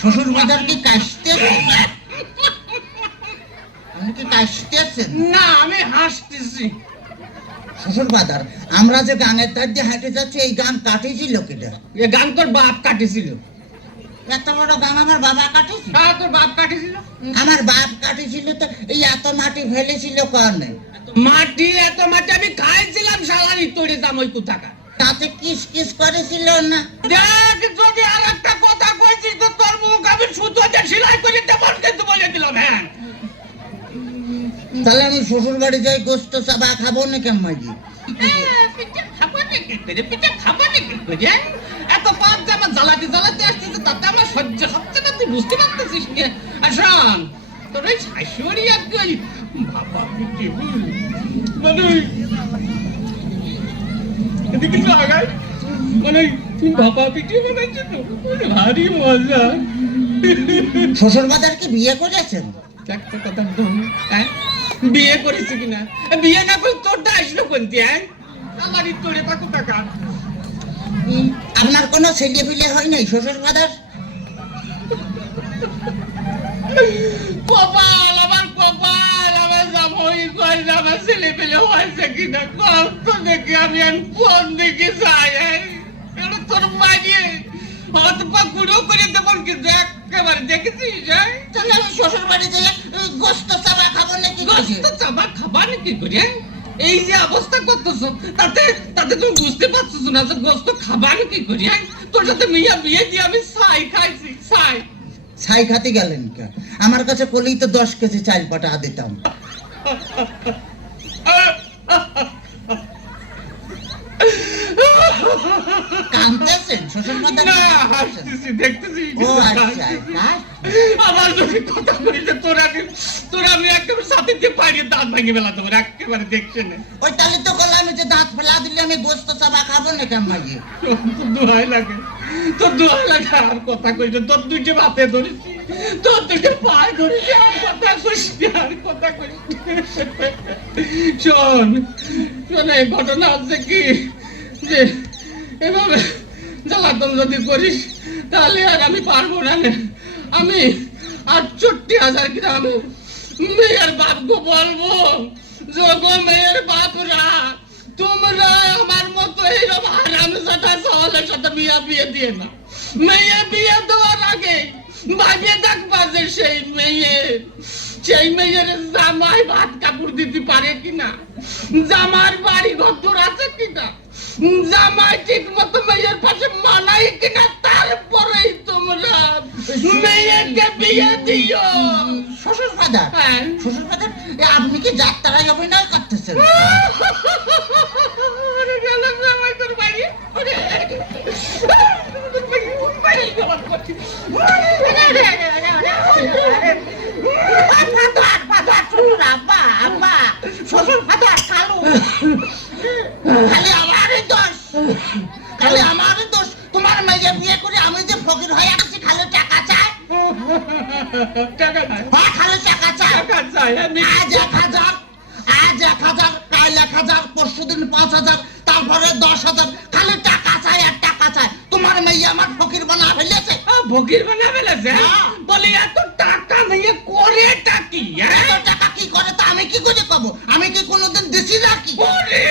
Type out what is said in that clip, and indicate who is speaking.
Speaker 1: শ্বশুর বাজার কি কাশতেছেন আপনি কি কাশতেছেন
Speaker 2: না আমি হাসতেছি।
Speaker 1: শ্বশুর বাজার আমরা যে গানের ধার দিয়ে হাঁটে যাচ্ছি এই গান কাটেছিল কিটা
Speaker 2: এ গান তোর বাপ কাটেছিল।
Speaker 1: এত বড় গান আমার বাবা কাটেছিল?
Speaker 2: হ্যাঁ তোর বাপ কাটেছিল।
Speaker 1: আমার বাপ কাটেছিল তো এই এত মাটি ফেলেছিল কারণে
Speaker 2: মাটি এত মাটি আমি খাইছিলাম সালানি তৈরি দাম ওই কোথাকা
Speaker 1: তাতে কিস কিস করেছিল না?
Speaker 2: দেখ যদি আর একটা কথা কইছিস তো তোর মুখ আমি সুতো দিয়ে সেলাই করে দেবো কিন্তু বলে দিলাম হ্যাঁ।
Speaker 1: তাহলে আমি শ্বশুর বাড়ি যাই গোস্ত চাবা খাব না কেমন মাঝি
Speaker 2: পিঠে খাব নাকি করে? পিঠে খাব নাকি করে? এত পাঁচ যে আমার জ্বালাতে জ্বালাতে আসতেছে তাতে আমার সহ্য হচ্ছে না তুই বুঝতে পারতেছিস কে? আর শোন তোর ওই শাশুড়ি আর বাবা মানে ওই এদিকে মানে পিঠে তো? মানে ভারী মজা।
Speaker 1: শ্বশুর বাজার কি বিয়ে করেছেন?
Speaker 2: একটা কথা হ্যাঁ? বিয়ে করেছি কিনা? বিয়ে না তোরটা আসলো কোনটি হ্যাঁ? আমারই তোরে থাকো টাকা।
Speaker 1: আপনার কোনো ছেলে পিলে হয় নাই শ্বশুর বাজার
Speaker 2: কপাল কিনা কম তো দেখি আমি কোন দিকে যাই? এটা তোর মাইয়ে হাত পা গুঁড়ো করে দেবো কিন্তু একেবারে দেখেছিস হ্যাঁ
Speaker 1: তাহলে আমি শ্বশুর বাড়ি যাই গোস্ত চাবা খাব নাকি
Speaker 2: গোস্ত চাবা খাবা নাকি করে? এই যে অবস্থা করতেছো তাতে তাতে তুমি বুঝতে পারছ না যে গোস্ত খাবা নাকি করে তোর সাথে মিয়া বিয়ে দিয়ে আমি ছাই খাইছি ছাই।
Speaker 1: ছাই খাতে গেলেন কে? আমার কাছে কলেই তো দশ কেজি চাল পাটা দিতাম। কাঁদতেছেন শ্বশুর বাজার
Speaker 2: না হাসতেছি দেখতেছি
Speaker 1: ও আচ্ছা
Speaker 2: আমার যদি কথা বলিতে তোর আমি তোর আমি একেবারে সাথে দিয়ে পাড়িয়ে দাঁত ভাঙে বেলা তোমার একেবারে দেখছে না।
Speaker 1: ওই তাহলে তো করলাম যে দাঁত ফেলা দিলে আমি গোস্ত চাবা খাব না কেমন মাঝি
Speaker 2: তোর দোহাই লাগে। তোর দোহাই লাগে আর কথা কইছে তোর দুইটে বাপে ধরেছি তোর এই ঘটনা হচ্ছে কি? যে করিস, তাহলে আর আমি পারব না আমি আটষট্টি হাজার গ্রামে মেয়ের বাপকে বলব যোগো মেয়ের বাপরা, তোমরা আমার মতো এইরকম হারাম সাথে সহলের সাথে বিয়া, বিয়ে দিয়ে না মেয়ে বিয়ে দেওয়ার আগে ভাবিয়ে থাকবা যে সেই মেয়ে সেই মেয়ের জামাই ভাত কাপড় দিতে পারে কিনা জামার বাড়ি ঘর আছে কিনা জামাই ঠিক মতো মেয়ের পাশে মানাই কিনা তারপরেই তোমরা মেয়েকে বিয়ে দিও
Speaker 1: শ্বশুর
Speaker 2: হ্যাঁ
Speaker 1: শ্বশুর এ আপনি কি যাত্রায় অভিনয় করতেছেন
Speaker 2: বাড়ি ওরে তোর বাড়ি, ওর বাড়ি গেলাম করছি।
Speaker 1: ফাদার, ফাদার, শ্বশুর আব্বা, আব্বা, শ্বশুর ফাদার, কালু। খালি আমারই দোষ। খালি আমারই দোষ। তোমার মেয়ে বিয়ে করে আমি যে ফকির হয়ে গেছি খালি টাকা চাই?
Speaker 2: টাকা নাই।
Speaker 1: হ্যাঁ খালি টাকা চাই।
Speaker 2: টাকা চাই
Speaker 1: আজ এক হাজার আজ এক হাজার কাল এক হাজার পরশু দিন পাঁচ হাজার তারপরে দশ হাজার। খালি টাকা চাই আর টাকা চাই। তোমার মেয়ে আমার ফকির বানা ফেলেছে।
Speaker 2: ভকির বানা ফেলেছে?
Speaker 1: হ্যাঁ।
Speaker 2: বলি এত টাকা নিয়ে করে টাকি
Speaker 1: এত টাকা কি করে তো আমি কি করে পাবো? আমি কি কোনোদিন দেশি
Speaker 2: ওরে